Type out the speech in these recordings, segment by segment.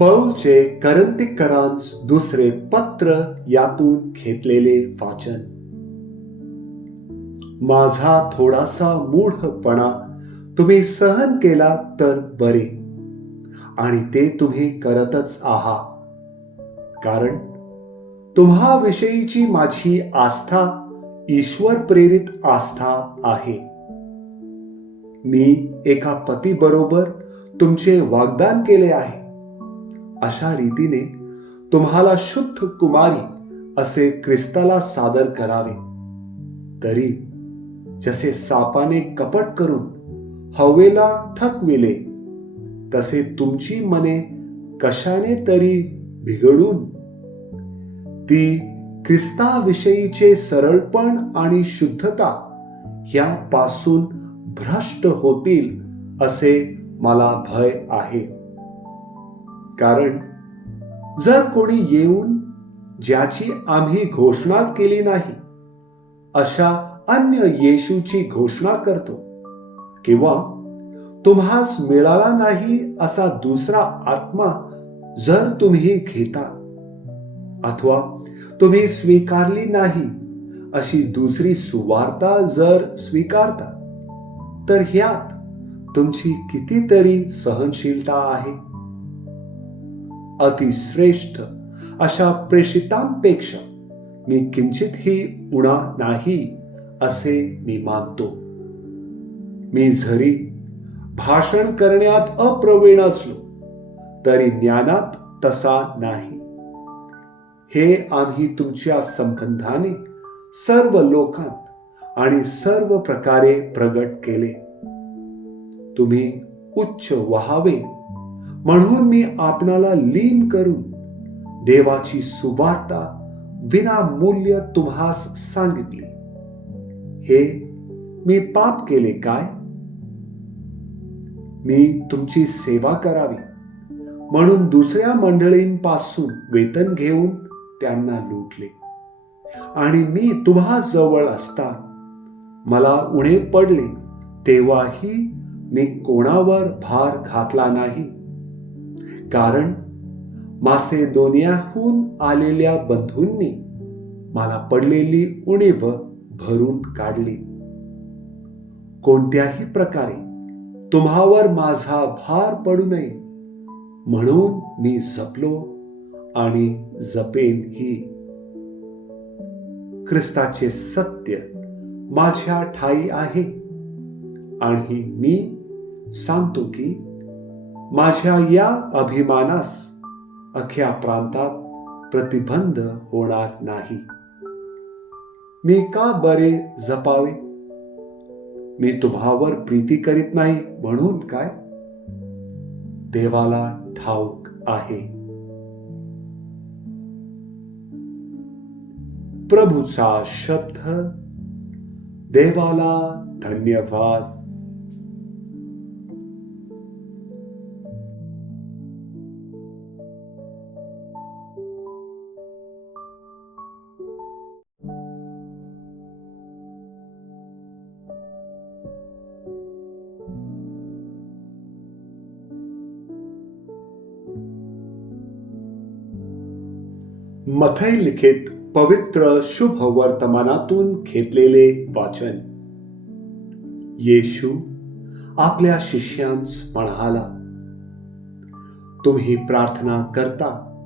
पौलचे करंतिकरांस दुसरे पत्र यातून घेतलेले वाचन. माझा थोडासा मूढपणा तुम्ही सहन केला तर बरे आणि ते तुम्ही करतच आहात कारण तुम्हा विषयीची माझी आस्था ईश्वर प्रेरित आस्था आहे. मी एका पतीबरोबर तुमचे वागदान केले आहे. अशा रीतीने तुम्हाला शुद्ध कुमारी असे ख्रिस्ताला सादर करावे. तरी जसे सापाने कपट करून हवेला ठकविले तसे तुमची मने कशाने तरी बिघडून? ती ख्रिस्ताविषयीचे सरळपण आणि शुद्धता यापासून भ्रष्ट होतील असे मला भय आहे. कारण जर कोणी येऊन ज्याची आम्ही घोषणा केली नाही अशा अन्य येशूची घोषणा करतो किंवा तुम्हास मिळाला नाही असा दुसरा आत्मा जर तुम्ही घेता अथवा तुम्ही स्वीकारली नाही अशी दुसरी सुवार्ता जर स्वीकारता तर ह्यात तुमची कितीतरी सहनशीलता आहे. अतिश्रेष्ठ. अशा प्रेषितांपेक्षा मी किंचितही उणा नाही असे मी मानतो. मी जरी भाषण करण्यात अप्रवीण असलो तरी ज्ञानात तसा नाही. हे आम्ही तुमच्या संबंधाने सर्व लोकांत आणि सर्व प्रकारे प्रगट केले. तुम्ही उच्च व्हावे. म्हणून मी आपणाला लीन करून देवाची सुवार्ता विनामूल्य तुम्हास सांगितली. हे मी पाप केले काय? मी तुमची सेवा करावी. म्हणून दुसऱ्या मंडळींपासून वेतन घेऊन त्यांना लुटले. आणि मी तुम्हा जवळ असता मला उणे पडले तेव्हाही मी कोणावर भार घातला नाही. कारण मासेदोनियाहून आलेल्या बंधूंनी मला पडलेली उणीव भरून काढली. कोणत्याही प्रकारे तुम्हावर माझा भार पडू नये म्हणून मी जपलो आणि जपेन ही. ख्रिस्ताचे सत्य माझ्या ठाई आहे आणि मी सांगतो की माझ्या या अभिमानास अख्या प्रांतात प्रतिबंध होणार नाही. मी का बरे जपावे? मी तुम्हावर प्रीती करीत नाही म्हणून काय? देवाला ठाऊक आहे. प्रभूचा शब्द देवाला धन्यवाद मथै लिखित पवित्र शुभ वर्तमानातून घेतलेले वाचन. येशू आपल्या शिष्यांस म्हणाला तुम्ही प्रार्थना करता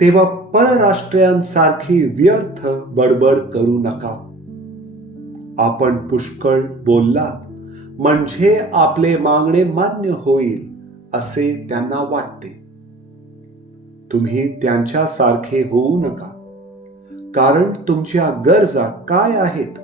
तेव्हा परराष्ट्रीयांसारखी व्यर्थ बडबड करू नका. आपण पुष्कळ बोलला म्हणजे आपले मागणे मान्य होईल असे त्यांना वाटते. तुम्ही त्यांच्यासारखे होऊ नका. कारण तुमच्या गरजा काय आहेत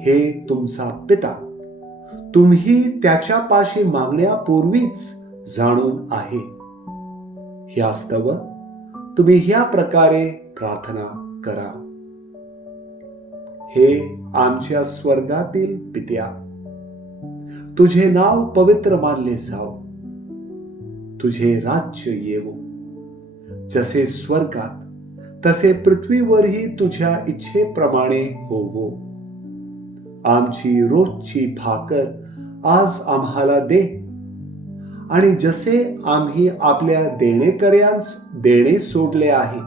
हे तुमचा पिता. तुम्ही त्याच्यापाशी मागण्यापूर्वीच जाणून आहे. ह्यास्तव तुम्ही ह्या प्रकारे प्रार्थना करा. हे आमच्या स्वर्गातील पित्या तुझे नाव पवित्र मानले जाव. तुझे राज्य येवो. जसे स्वर्गात तसे पृथ्वीवरही तुझ्या इच्छेप्रमाणे होवो. आमची रोजची भाकर आज आम्हाला दे. आणि जसे आम्ही आपल्या देणेकऱ्यांच देणे सोडले आहे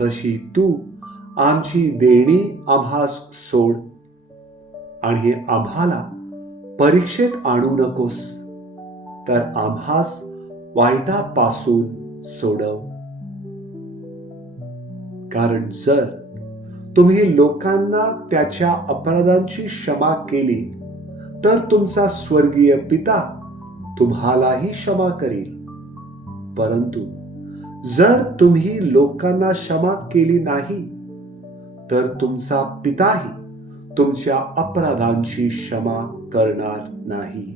तशी तू आमची देणी आम्हास सोड. आणि आम्हाला परीक्षेत आणू नकोस तर आम्हास वाईटापासून सोडव. कारण जर तुम्ही लोकांना त्याच्या अपराधांची क्षमा केली तर तुमचा स्वर्गीय पिता तुम्हालाही क्षमा करील. परंतु जर तुम्ही लोकांना क्षमा केली नाही तर तुमचा पिताही तुमच्या अपराधांची क्षमा करणार नाही.